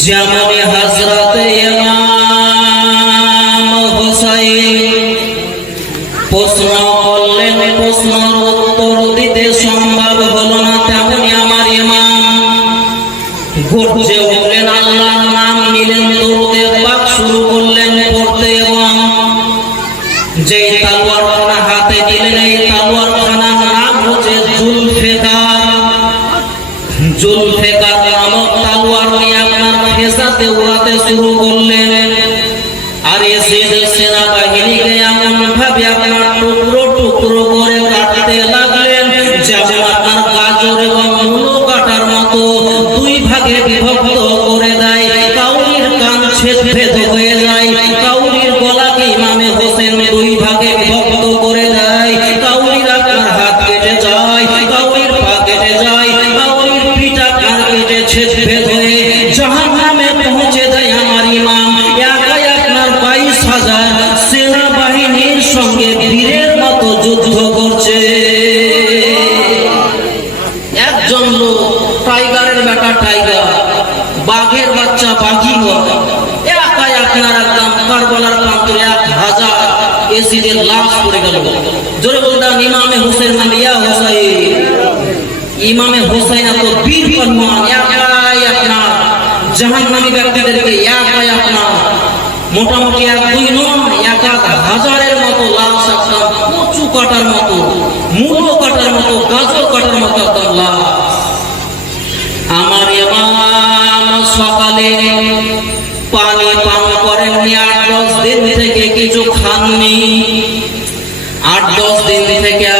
যেমন হজরত প্রশ্ন করলেন প্রশ্নের উত্তর দিতে সম্ভব হলো না তেমনি আমার ইমাম ঘুরছে উঠলেন আল্লাহর নাম নিলেন দৌড়তে পাক শুরু করলেন পড়তে এবং যে ফেসাতে উড়াতে শুরু করলেন। আর এসে সেনাবাহিনীকে এমন ভাবে আপনার ইমামে হোসেন এত বীর পরমান একাই আপনার জাহান্নামী ব্যক্তিদেরকে আপনার মোটামুটি এক দুই নয়, এক এক হাজারের মতো লাশ আপনার কচু কাটার মতো, মূলো কাটার মতো, গাজর কাটার মতো একদম লাশ। আমার ইমাম সকালে পানি পান করেননি আট দশ দিন থেকে কিছু খাননি। আট দশ দিন থেকে আপনার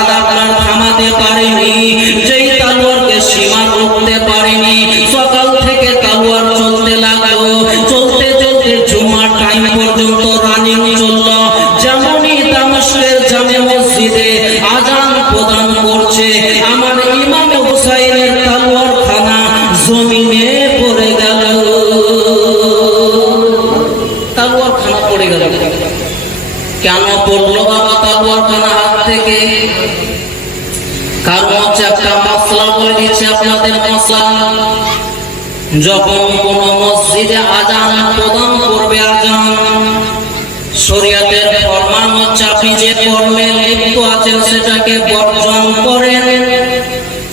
আমার ইমাম হুসাইনের তালোয়ার খানা জমিনে পড়ে গেল। তালোয়ার খানা পড়ে গেল কেন? পড়ল বাবা তালোয়ার খানা হাত থেকে? কারণ হচ্ছে একটা মশলা বলে দিচ্ছে আপনাদের মশলা যখন কোন মসজিদে আজান প্রদান করবে আজান, শরিয়াতের ফরমান হচ্ছে আপনি যে কর্মে লিপ্ত আছেন সেটাকে বর্জন করেন।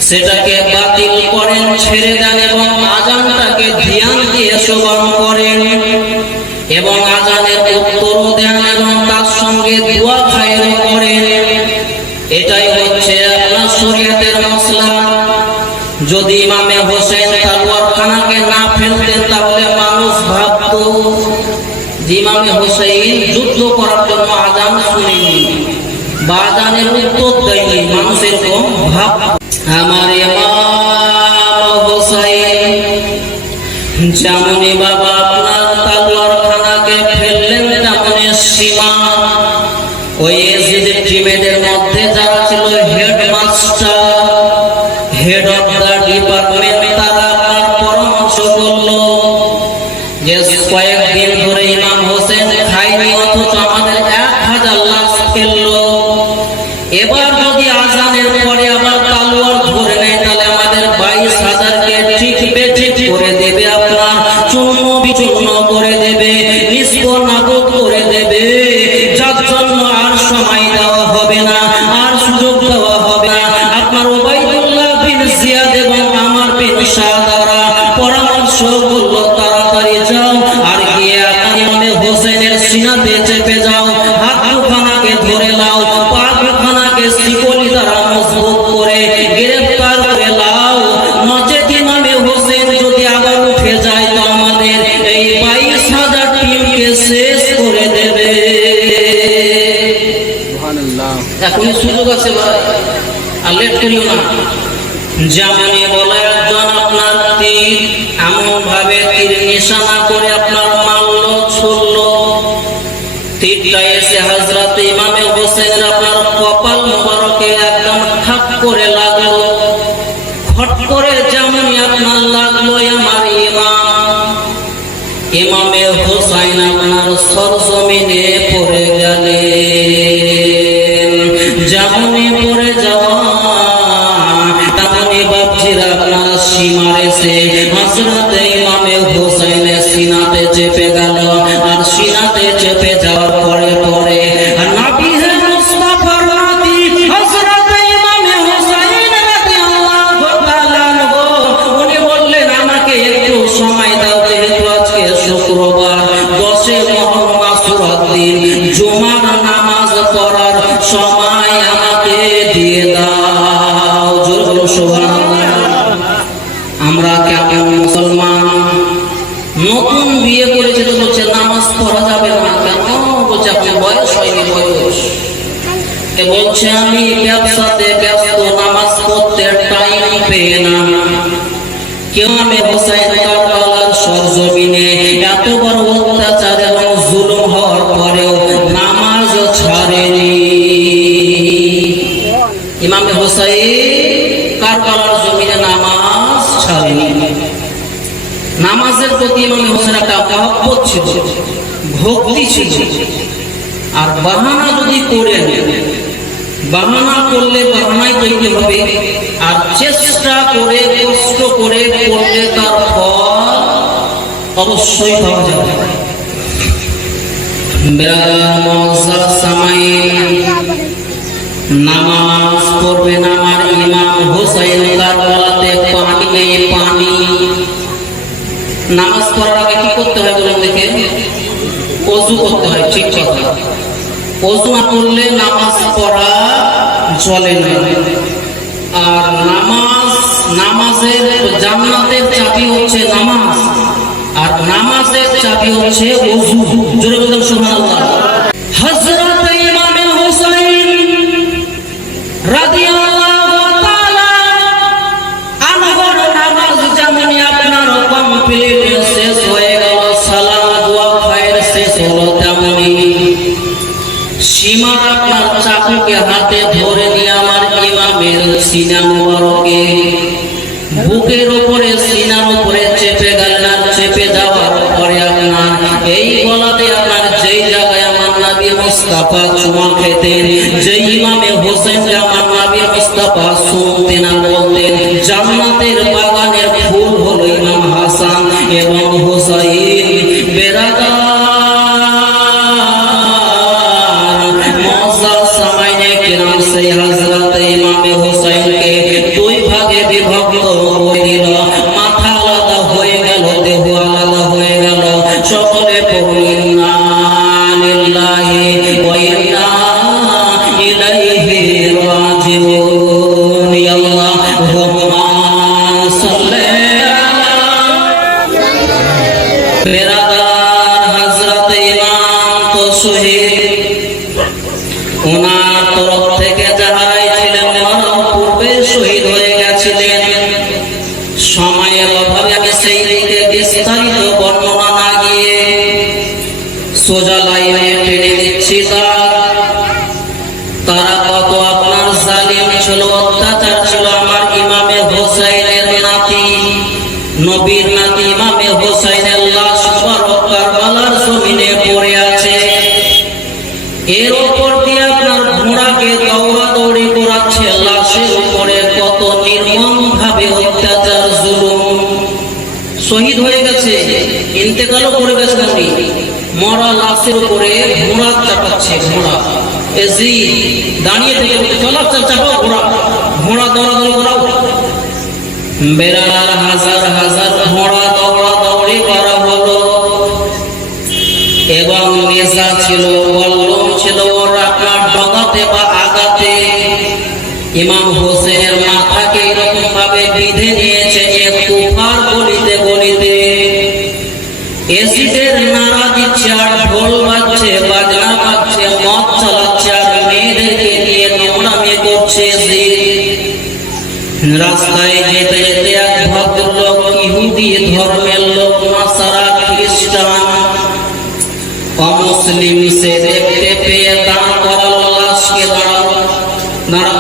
সেটাকে বাতিল করেন, ছেড়ে দেন এবং আজানটাকে ধ্যান দিয়ে শ্রবণ করেন। এবং আজানের উত্তরও দেন এবং তার সঙ্গে দোয়া খায়ের করেন। এটাই হচ্ছে আপনার শরীয়তের মশলা। যদি ইমামে হোসেন তালুয়ার খানাকে না ফেলতেন, তাহলে মানুষ ভাবত ইমামে হোসেন যুদ্ধ করার জন্য আজান শুনেনি বা আজানের উত্তর দেয়নি। মানুষ এরকম ভাব আমার ইমাম बाबा अपना বাবা আপনার তালুয়ার খানাকে ফেললেন তেমনি সীমা? ওই এসিডের টিমেদের চেপে যাও হাত দুখানাকে ধরে নাও পা দুখানাকে শিকলি দ্বারা মজবুত করে গ্রেফতার করে লাও নচেত ইমামে হোসেন যদি আবার উঠে যায় তো আমাদের এই বাইশ হাজার টিমকে শেষ করে দেবে। এখনই সুযোগ আছে ভাই আর লেট করিও না। যেমনই বলে একজন আপনার তীর এমন ভাবে তীর নিশানা বয়স। বয়স বলছে, আমি ব্যবসাতে ব্যস্ত, নামাজ পড়তে টাইম পেয়ে না। কেউ আমি হোসাইন কারবালার সরজমিনে এত বড় অত্যাচার এবং জুলুম হওয়ার পরেও নামাজ ছাড়েনি। ইমামে হোসাইন কারবালার জমিনে নামাজ ছাড়েনি। নামাজের প্রতি ইমাম হোসেন একটা মহব্বত ছিল, ভক্তি ছিল। আর বাহানা যদি করেন বাহানা করলে বাহানাই তৈরি হবে। আর চেষ্টা করে, কষ্ট করে করলে তার ফল অবশ্যই পাওয়া যাবে। নামাজ পড়বেন আমার ইমাম কারবালাতে পানি পানি। নামাজ পড়ার আগে কি করতে হয় বলুন দেখে? অজু করতে হয়, ঠিক কথা। অজু করলে নামাজ পড়া চলে না। আর নামাজ, নামাজের জান্নাতের চাবি হচ্ছে নামাজ। আর নামাজের চাবি হচ্ছে অজু জোরে বললাম সুবহানাল্লাহ। আপনার চাকুকে হাতে ধরে দিয়ে আমার ইমামের সিনা মুবারকে। বুকের উপরে সিনার উপরে চেপে গেলেন চেপে যাওয়ার পরে আপনার এই গলাতে আপনার যেই জায়গায় আমার নাবি মুস্তাফা চুমা খেতেন, যেই ইমামে হোসেন আমার নাবি মুস্তাফা শুনতেন আর পূর্বে শহীদ হয়ে গেছিলেন। সময়ের অভাবে সেই দিকে বিস্তারিত বর্ণনা না সোজা লাইনে নবীর নাতি ইমামে হোসাইনের লাশ এর ঘোড়াকে অত্যাচার, জুলুম। শহীদ হয়ে গেছে, ইন্তেকালও করে গেছেন উনি মরা লাশের উপরে ঘোড়া চাপাচ্ছে, ঘোড়া। দাঁড়িয়ে থেকে চলা চাপাও ঘোড়া। ঘোড়া দৌড়াদৌড়ি করাও। বেড়ার হাজার হাজার ঘোড়া দৌড়া দৌড়ি করা হলো। এবং নেশা ছিল, বল্লম ছিল আপনার ডগাতে বা আগাতে ইমাম হোসেনের মাথাকে এরকম ভাবে বিধে নিয়েছে যে কুফার গলিতে গলিতে। এসিডের নাড়া দিচ্ছে আর ঢোল বাজছে, বাজনা বাজছে, মদ চালাচ্ছে আর মেয়েদেরকে নিয়ে নোংরামি করছে। রাস্তায় যেতে যেতে এক ভদ্রলোক ইহুদি ধর্মের লোক নাসারা খ্রিস্টান। অমুসলিম সে দেখতে পেয়ে দান করাল লাশকে দাঁড়াও দাঁড়াও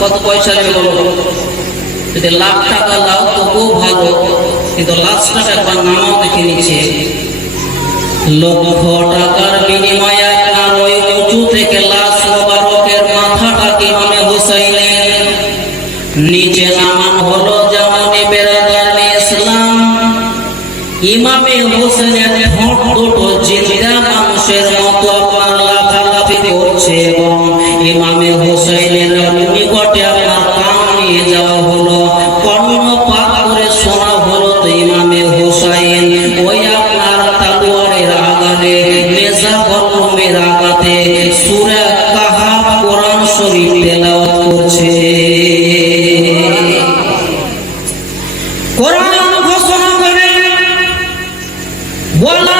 কত পয়সা নেবে বলো যদি লাখ টাকা দাও তো তবুও ভালো, কিন্তু লাশটা একবার নামাও দেখে নিচ্ছে। লক্ষ টাকা নিকটে আপনার পান নিয়ে যাওয়া হলো। কর্ণ পাক করে শোনা হলো তো ইমামে হোসাইন। ওই আপনার তালোয়ারের আঘাতে নেশা কর্মের আঘাতে সুরা কাহা কোরআন শরীফ তেলাওয়াত করছে। কোরআন ঘোষণা করে বলা